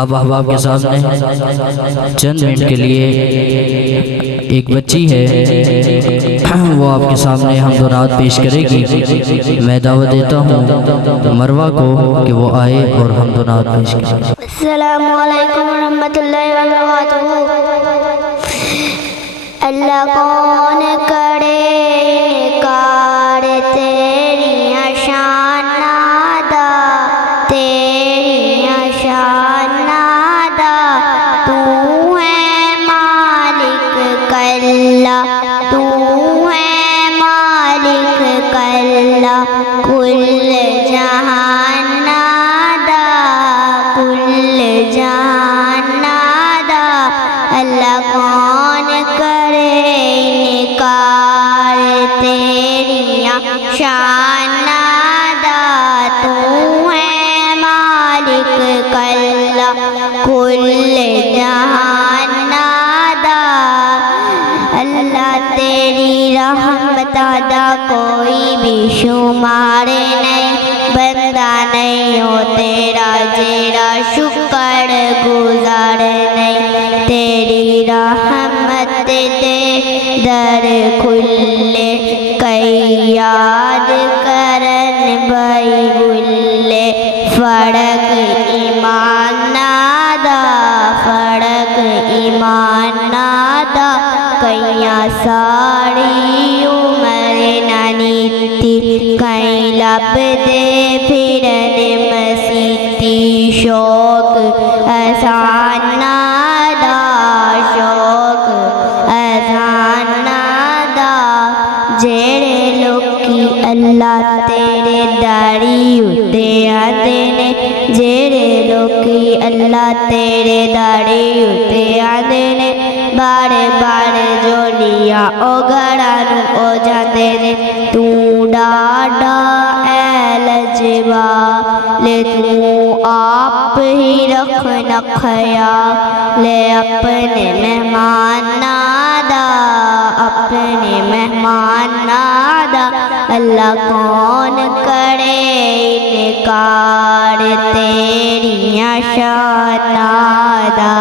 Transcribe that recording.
اب احباب کے سامنے چند منٹ کے لیے ایک بچی ہے، وہ آپ کے سامنے حمد و نعت پیش کرے گی۔ میں دعوت دیتا ہوں مروہ کو کہ وہ آئے اور حمد و نعت پیش کرے۔ السلام علیکم ورحمۃ اللہ وبرکاتہ۔ اللہ کون کرے انکار تیری شان نادا، تیری شان نادا، تو ہے مالک کلا، تو ہے مالک کلا، کل جہان نادا، کل جہان نادا۔ اللہ کون کرے انکار تیری شان نادا، تو ہے مالک کلا، کل جہان نادا۔ اللہ تیری رحمت ادا کوئی بھی شمار نہیں، بندہ نہیں ہو تیرا جیرا شکر گزار نہیں۔ تیری رحمت دے در کھلے، کئی یاد کرن بھائی بلے، فرق ایمان نادا، فرق ایمان نادا۔ کئیاں ساری عمر ننیتی، کئی لب دے پھرن مسیتی، شوق احسان نادا، شوق احسان نادا۔ جیڑے لوکی اللہ تیرے داڑی اتے آتے نے، جیڑے لوکی اللہ تیرے داڑی اتے آتے نے، بارے بارے جوڑیا او گھرانو او جاتے نے۔ تو ڈاڈا اے لجبا لے، تو آپ ہی رکھنا خیال لے، اپنے مہمان نادا، اپنے مہمان نادا۔ اللہ کون کرے انکار تیری شان نادا۔